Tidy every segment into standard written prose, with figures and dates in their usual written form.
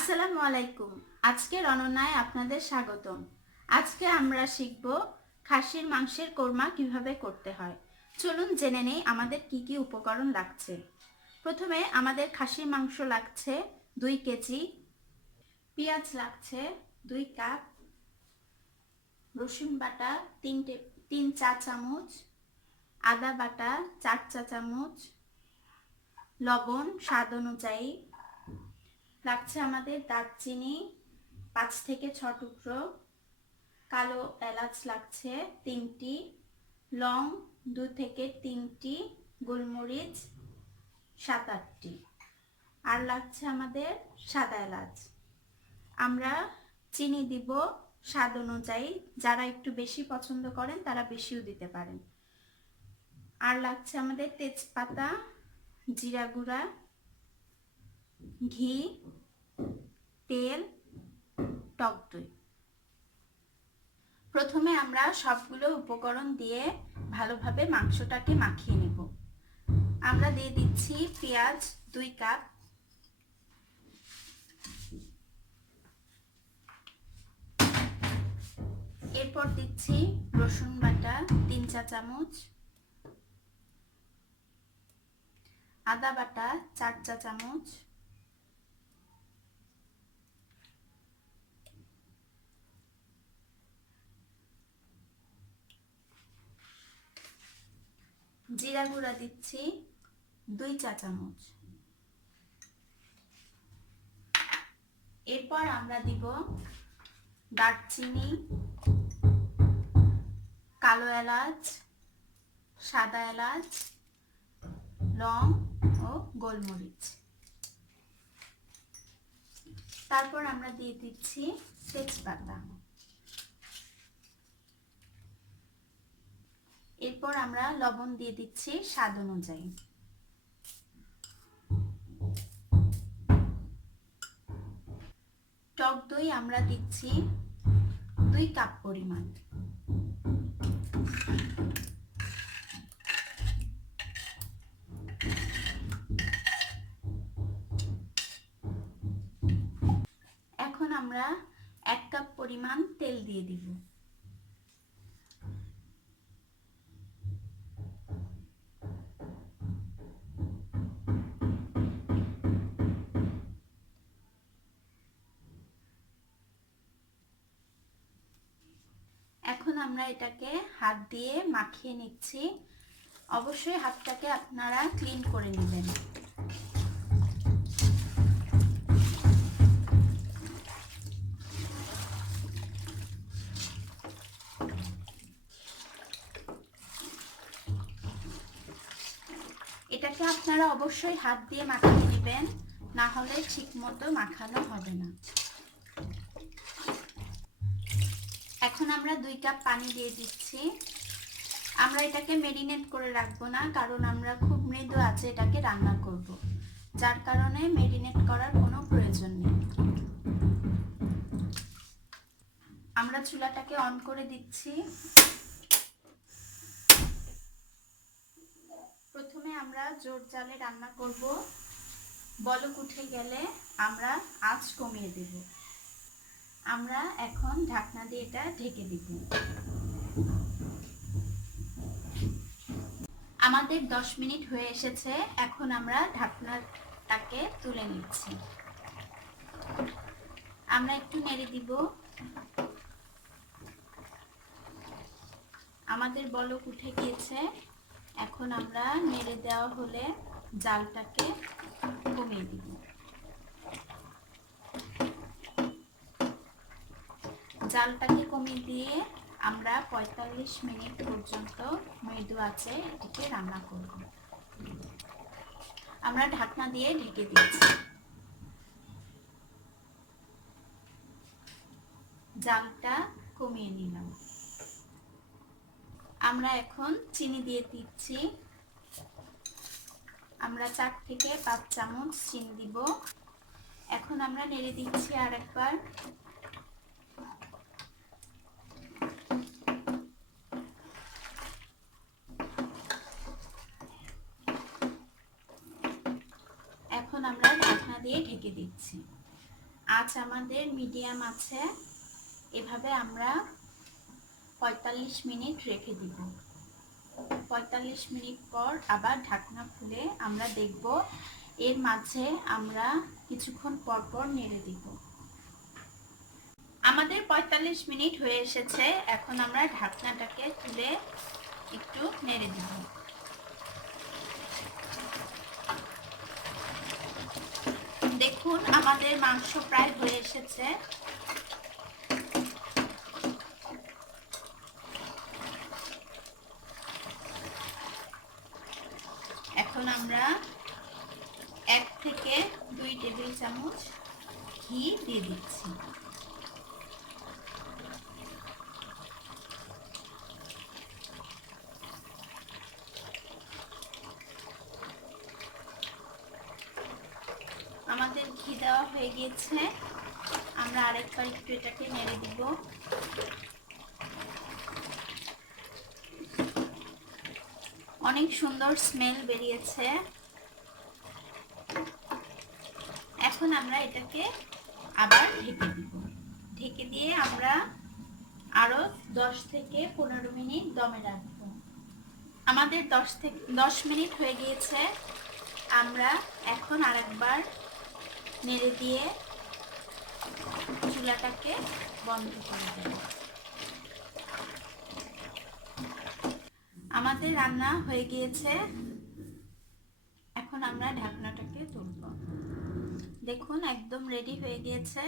আসসালামু আলাইকুম। আজকে রণনায় আপনাদের স্বাগতম। আজকে আমরা শিখব খাসির মাংসের কোরমা কিভাবে করতে হয়। চলুন জেনে নেই আমাদের কি কি উপকরণ লাগছে। প্রথমে আমাদের খাসির মাংস লাগছে 2 কেজি, পেঁয়াজ লাগছে 2 কাপ, রসুন বাটা 3 চা চামচ, আদা বাটা 4 চা চামচ, লবণ স্বাদ অনুযায়ী লাগছে আমাদের দারচিনি 5 থেকে 6 টুকরো, কালো এলাচ লাগছে 3টি, লং 2 থেকে 3টি, গোলমরিচ 7-8টি, আর লাগছে আমাদের সাদা এলাচ। আমরা চিনি দিব স্বাদ অনুযায়ী, যারা একটু বেশি পছন্দ করেন তারা বেশিও দিতে পারেন। আর লাগছে আমাদের তেজপাতা, জিরা গুঁড়া, ঘি, তেল, টক দই। প্রথমে আমরা সবগুলো উপকরণ দিয়ে ভালোভাবে মাংসটাকে মাখিয়ে নেব। আমরা দিয়ে দিচ্ছি পেঁয়াজ 2 কাপ, এরপর দিচ্ছি রসুন বাটা 3 চা চামচ, আদা বাটা 4 চা চামচ, জিরা গুঁড়া দিচ্ছি 2 চা চামচ। এরপর আমরা দিব দারচিনি, কালো এলাচ, সাদা এলাচ, লং ও গোলমরিচ। তারপর আমরা দিয়ে দিচ্ছি তেজপাতা। এরপর আমরা লবণ দিয়ে দিচ্ছি স্বাদ অনুযায়ী। টক দই আমরা দিচ্ছি 2 কাপ পরিমাণ। এখন আমরা 1 কাপ পরিমাণ তেল দিয়ে দিব। এখন আমরা এটাকে হাত দিয়ে মাখিয়ে নিচ্ছি। অবশ্যই হাতটাকে আপনারা ক্লিন করে নেবেন। এটাকে আপনারা অবশ্যই হাত দিয়ে মাখিয়ে নেবেন, না হলে ঠিকমতো মাখানো হবে না। এখন আমরা 2 কাপ পানি দিয়ে দিচ্ছি। আমরা এটাকে মেরিনেট করে রাখবো না, কারণ আমরা খুব মৃদু আছে এটাকে রান্না করব, যার কারণে মেরিনেট করার কোনো প্রয়োজন নেই। আমরা চুলাটাকে অন করে দিচ্ছি। প্রথমে আমরা জোর জালে রান্না করব, বলক উঠে গেলে আমরা আঁচ কমিয়ে দেব। আমরা এখন ঢাকনা দিয়ে এটা ঢেকে দিব। আমাদের 10 মিনিট হয়ে এসেছে। এখন আমরা ঢাকনাটাকে তুলে নিচ্ছি। আমরা একটু নেড়ে দিব। আমাদের বলক উঠে গিয়েছে। এখন আমরা নেড়ে দেওয়া হলে জালটাকে কমিয়ে দিব। জালটাকে কমিয়ে দিয়ে আমরা 45 মিনিট পর্যন্ত মৃদু আঁচে এটিকে রান্না করব। আমরা ঢাকনা দিয়ে ঢেকে দিচ্ছি। জালটা কমিয়ে নিলাম। আমরা এখন চিনি দিয়ে দিচ্ছি। আমরা 4 থেকে 5 চামচ চিনি দিব। এখন আমরা নেড়ে দিচ্ছি আরেকবার। এখন আমরা ঢাকনা দিয়ে ঢেকে দিচ্ছি। আঁচ আমাদের মিডিয়াম আছে। এভাবে আমরা 45 মিনিট রেখে দিব। 45 মিনিট পর আবার ঢাকনা খুলে আমরা দেখব, এর মাঝে আমরা কিছুক্ষণ পর পর নেড়ে দিব। আমাদের 45 মিনিট হয়ে এসেছে। এখন আমরা ঢাকনাটাকে তুলে একটু নেড়ে দিব। দেখুন আমাদের মাংস প্রায় হয়ে এসেছে। এখন আমরা 1 থেকে 2 টেবিল চামচ ঘি দিয়ে দিচ্ছি। আমাদের ঘি দেওয়া হয়ে গিয়েছে। আমরা আরেকবার একটু এটাকে নেড়ে দিব। অনেক সুন্দর স্মেল বেরিয়েছে। এখন আমরা এটাকে আবার ঢেকে দিব। ঢেকে দিয়ে আমরা আরো 10 থেকে 15 মিনিট দমে রাখবো। আমাদের 10 মিনিট হয়ে গিয়েছে। আমরা এখন আরেকবার নেড়ে দিয়ে চুলাটাকে বন্ধ করে দেব। আমাদের রান্না হয়ে গিয়েছে। এখন আমরা ঢাকনাটাকে তুলব। দেখুন একদম রেডি হয়ে গিয়েছে।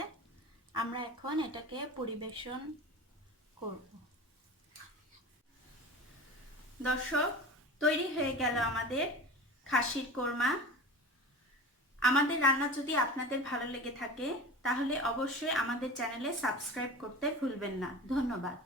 আমরা এখন এটাকে পরিবেশন করব। দর্শক, তৈরি হয়ে গেল আমাদের খাসির কোরমা। আমাদের রান্না যদি আপনাদের ভালো লেগে থাকে তাহলে অবশ্যই আমাদের চ্যানেলে সাবস্ক্রাইব করতে ভুলবেন না। ধন্যবাদ।